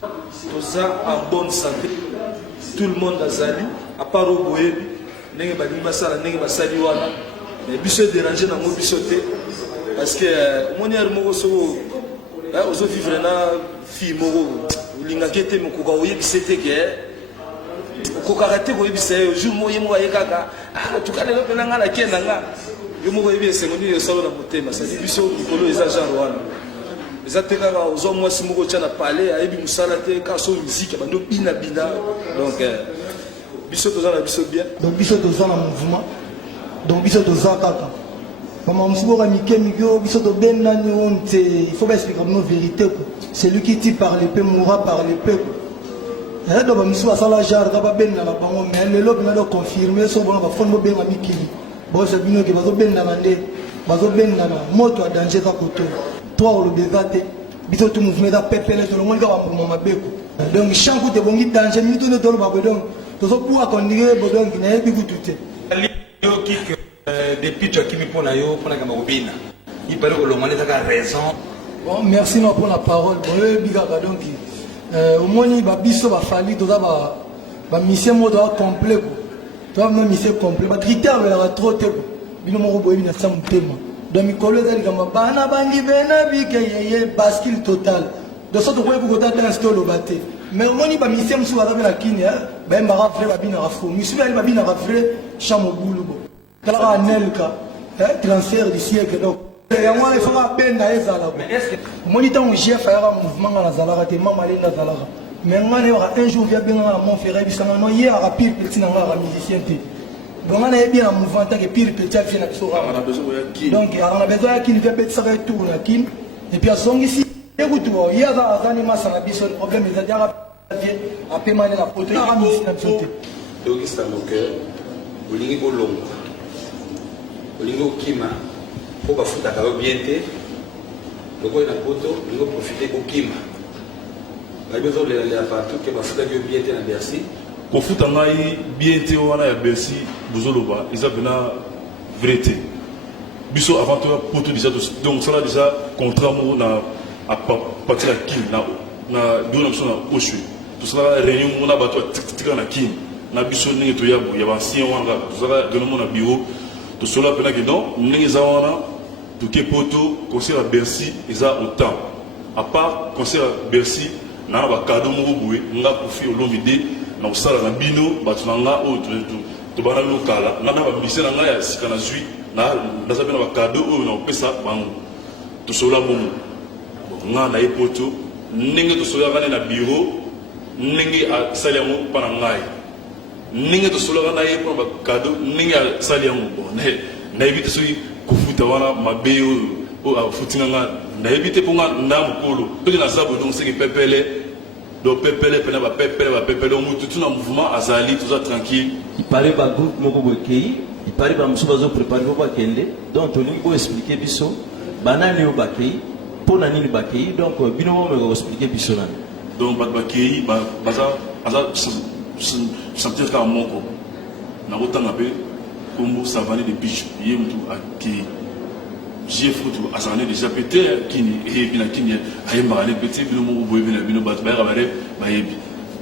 Toza en bonne santé. Tout le monde a zali, à part au Boébi, n'est pas ni basala, n'est pas saliwana. Mais biso dérangé dans mon bisoté. Parce que mon yer moko so ozo vivre na fille moko lingakete mokoka oyebi c'était que kokarate ko yebi c'est jour moye mo ayekaka tukale lo pena ngala kenda nga yo moko yebi esengoni yo solo na motema ça dit biso nikolo eza genre wana eza tekaka ozo mwasi moko tia na palais ayebi musala te ka so musique bando bina bina donc biso toza na biso bien donc biso toza na mouvement donc biso toza kaka maman mfuko mike miko biso to benna ni honte il faut expliquer nos vérités c'est lui qui dit par l'épée mourra par l'épée et donc mfuko sala jar ka ba benna la bango mais le lobe na do confirmer so bona ba fond mo benga mikili bon c'est bino ke bazo benna mande bazo benna na moto a danger ka koto toi le bevate biso tout mouvement da pepele to le monde ka ba mama beko donc changu te bongi danger mi to ne to ba donc to so pour akondire bo donc na yebi kututé yo ki depuis tu as qui me pour nayo pour la gamobina il paraît que l'homme a raison. Bon merci non pour la parole bon biga donc au moins il va biso va fali to ba mission mode complet ko to même mission complet ba critère va trop te bino mo boye na sam tema donc mi kolo ezali kama bana bangi bena bike yeye bascule total de sorte que vous avez installé le bâté mais au moins il va mission sur la kini ba mbara frère ba bina rafo mi suba ba bina frère chamo boulou kala nelka transfert du siècle donc moi il faut pas peine à ezala mais est-ce que moi il temps j'ai fait un mouvement dans la zalaka te maman aller dans zalaka mais moi un jour vient bien à mon frère bisanga non hier à pire petit na ngara musicien te donc on a bien un mouvement tant que pire petit à fait na kisora on a besoin de donc on a besoin de qui vient peut ça retour na kin et puis à son ici écoute toi il y a dans anima ça na biso problème ils a déjà à paiement la pote na musicien te donc c'est mon cœur olingi bolongo olingo kima pour bafuta ka bien te loko na poto lingo profiter ko kima ba bezo le partout que bafuta que bien te na Bercy ko futa ngai bien te wana ya Bercy buzoloba isa bena vérité biso avant tout poto déjà donc ça là déjà contrat mo na à partir la kin na dona msona oshu tout ça réunion na bato tika na kin na biso ningi to ya ancien wanga tout ça de mon bureau tout cela pendant que non ningi zawana tout que poto concert à Bercy isa autant à part concert à Bercy na ba cadeau mo boue nga kofi olomide na usala na bino batunanga o to bana lokala na ba misela nga ya sikana zui na zabena ba cadeau o na pesa bango tout cela bon nga na poto ningi to cela na bureau ningi a saliamo pana ngai ninge to solo na ye pour ba cadeau ninge sali yango bonne na éviter sui kufuta wana mabe o a futinga na éviter pour nga na mukolo to na zabo donc c'est que pepele do pepele pena ba pepele o mutu tout na mouvement azali tout ça tranquille il paraît ba groupe moko bokeyi il paraît ba musuba zo préparer ko kende donc to lingo expliquer biso banani o bakeyi pour nani ni bakeyi donc bino mo me expliquer biso na donc bakeyi baza sentir qu'à mon corps n'a autant appelé comme savane de biche y est tout à qui j'ai foutu à s'en est déjà pété qui est bien qui est aïe marane petit bien mon boy bien bien bat ba rabare ba yebi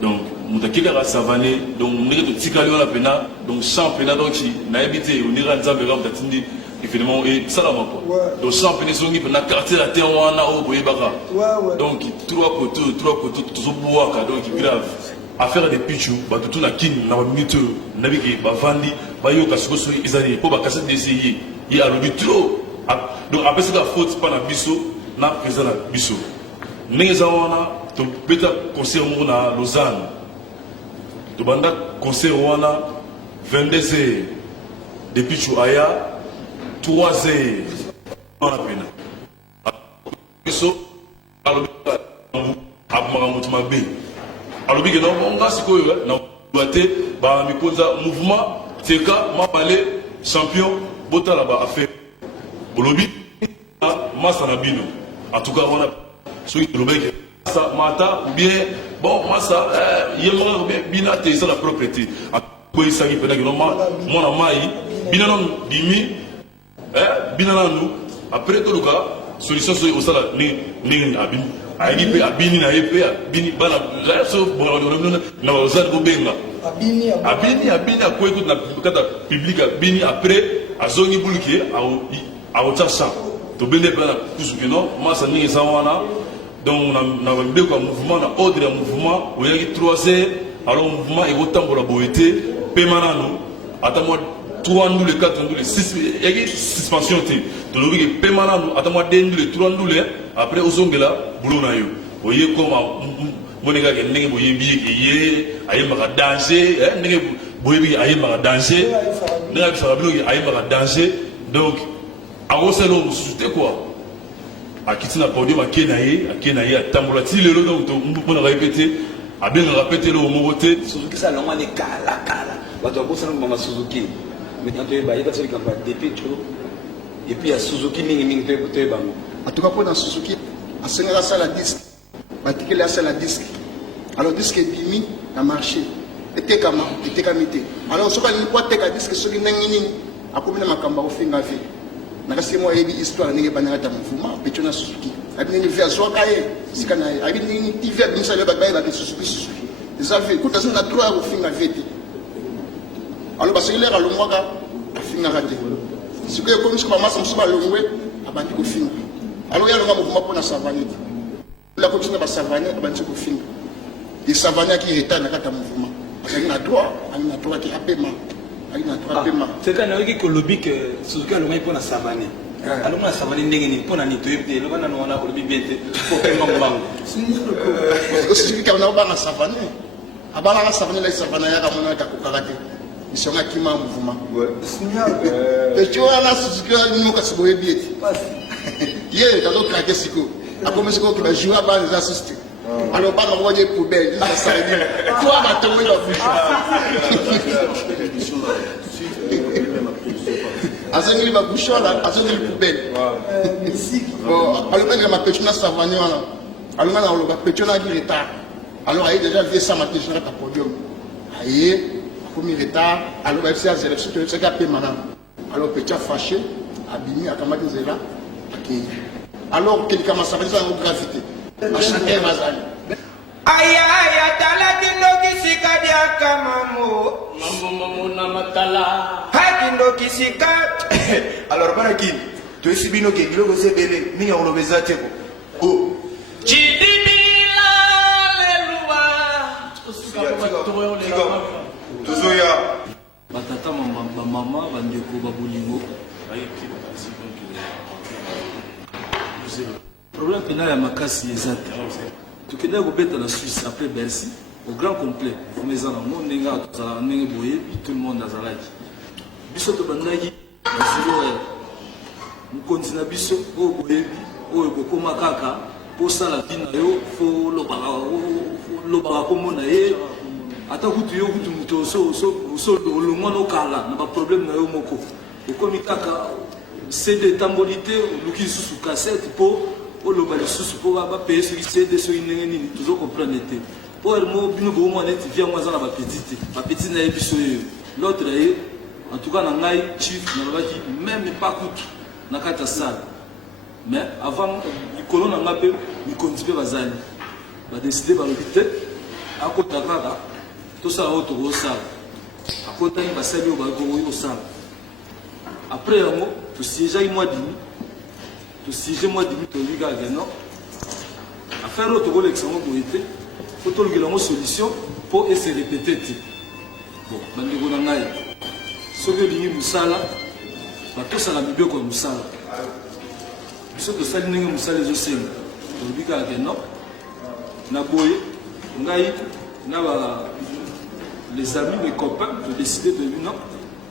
donc mutaki ka savane donc n'est que tikali on pena donc championnat donc na habité on ira nzambe comme tatindi évidemment et ça là quoi donc championnat zongi pena quartier la terre wana o boy baka donc trois côtés tout so boaka donc grave affaire de pichu ba tout na kin na mito na biki ba vandi ba yo kasiko so izali po ba kasa desi yi alobi trop donc après c'est la faute pas na biso na président na biso neza wana to beta concert mo na Lausanne to banda concert wana 22h de pichu aya 3h on a pena biso alobi abmara mutuma be alobi que non on va se quoi na doité ba mi konza mouvement teka mabale champion bota là ba affaire bolobi masa na bino en tout cas on a celui qui lobeke ça mata ou bien bon masa yema bina te ça la propriété a ko isaki pena que non moi na mai bina non dimi bina na nous après tout le cas solution so au sala ni abim ayi pe abini na ye pe abini bana la so na ozali kobenga abini akoki na kata public abini après azongi buluki aotya champ tobende mpe na kusuki no masa ndenge eza wana donc na bamibeko ya mouvement na ordre ya mouvement oyaki 3 heures alors mouvement ekotambola boye te pema nano ata mwa 3 ndule 4 ndule 6 yaki suspension te tolobi ke pema nano ata mwa 2 ndule 3 ndule après ozongela bulo na yo oye koma moneka ke ndenge boyebi ke ye ayembaka danger ndenge boyebi ke ayembaka danger ndenge abisaka bino ke ayembaka danger donc akosala oyo mosusu te quoi akiti na podium ake na ye atambola ti lelo donc tomonaka ye pe te abengaka pe te loko moko te Suzuki ça longo ni kala bato bakosala mama Suzuki maintenant toyeba yeba so likambo ya depetro et puis ya Suzuki mingi toyeba bango en tout cas pour dans Suzuki asengaka asala disque batikeli asala disque alors disque ebimi na marché etekami te alors soki alingi po ateka disque soki ndenge nini akomi na makambo akofinga vie nakasi mo ayebi histoire ndenge ebandaka ta mouvement petio na Suzuki abi ndenge vie azwaka ye sika na ye abi ndenge tv abimisa yo bato bayebake Suzuki eza vie kuta azo na droit ya kofinga vie te alors basokeleka alongwaka afingaka te sikoyo ekomi soki bamasa mosusu balongwe abandi kofinga alors ye alonga mouvement mpona savane te la continue basavane abandi kofinga e savane aki retard na kati ya mouvement azalaki na droit ki apema c'est quand on dit que le bic Suzuki a le pour la savane alors moi savane ndenge ni pour na ni toyebi le bana wana ko bi bien te ko pe ngombango Suzuki ka na bana savane abala la savane la savane ya ka mona ta ko karate isonga kima mouvement et tu vois là Suzuki ni mo ka se boye bien ye ta do craquer siko a comme siko ki ba jouer à base assisté alors pas on va dire poubelle ça ça dit toi va tomber la bouche azongeli ba bouche là azongeli poubelle bon alors ben ma petite na savane là alors na lo ba petite na di retard alors il déjà vu ça matin sur ta podium aïe comme retard alors ba c'est zéro sur ce qu'a payé madame alors petit fâché abimi akamati zela akei alors quelqu'un m'a savane ça en gravité a chanter mazali aya tala kindo kisika dia kamamo mambo na matala hakindo kisika alors bana kini to esibino ke gilo se bele ninga olobeza te ko o chidibila leluwa tozoya batata mama bandeko babolingo problème pena ya makasi eza te tokendaki kobeta na Suisse après Bercy au grand complet vome eza nango ndenge tozalaka ndenge boyebi tout le monde azalaki biso tobandaki bazilo mokonzi na biso oyo boyebi oyo ekokóma kaka posala vi na yo fo lobaka kombo na ye ata kutu yo kutu moto olongwana okala na baproblème na yo moko okomi kaka cd etamboli te oluki lisusu cassette mpo oloba lisusu mpo bapaye soki cd soki ndenge nini tozokomprendre te mpo mo bino boomwa neti vi yango aza na bapeti te bapeti na ye biso oyo l'autre ye en tout cas na ngai chief nalobaki même pas kutu na kati ya sale mais avant likolo na nga mpe mikonzi mpe bazali badeside balobi te akota kaka tosala oyo tokosala akotaki basali oyo bakoki kosala après yango tosiégeaki mois demi tolobi kaka non affaire oyo tokolekisa yango boye te po tolukela yango solution mpo ese répété te bon bandeko na ngai soki olingi mosala batosala mibeko ya mosala biso tosali ndenge mosala ezosenga tolobi kaka non na boye ngai na les amis les copains todécide de non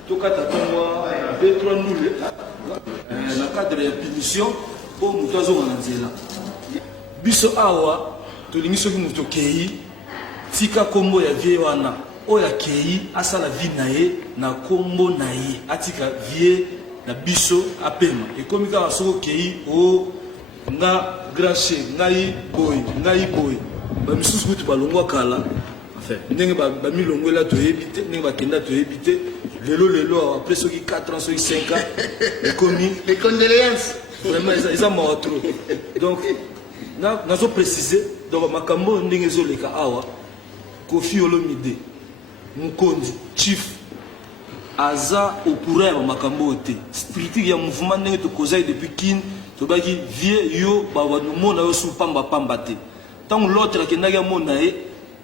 tokata tongwa 2-3 ndule na cadre ya punition mpo moto azonga na nzela biso awa tolingi soki moto okei tika kombo ya vie wana oyo akei asala vi na ye na kombo na ye atika vie na biso apema ekomi kaka soki okei o nga grand chef ngai boye bamisusu kutu balongwa kala ndenge bamilongwela toyebi te ndenge bakenda toyebi te lelo après soki 4 ans soki 5 ans ekomi les condoléances vraiment eza mawa trop donc nazo préciser donc makambo ndenge ezoleka awa Kofi Olomide Mukonzi chief aza au courant ya makambo te politique ya mouvement ndenge to kozai depuis kin to baki vie yo ba mona yo su pamba pamba te tant l'autre akendaki mona ye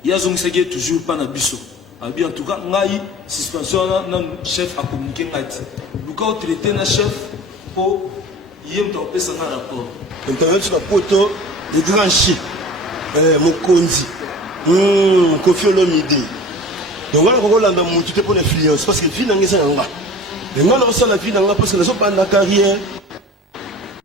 yazongisaki toujours pas na biso abi en tout cas ngai suspension na chef a communiquer ngati luka o traiter na chef po yem to pesa na rapport intervention na poto de grand chef Mukonzi Kofi Olomide donc voilà qu'on l'a monté pour l'influence parce que vie n'a rien à voir et moi on a la vie dans la parce que les autres pas la carrière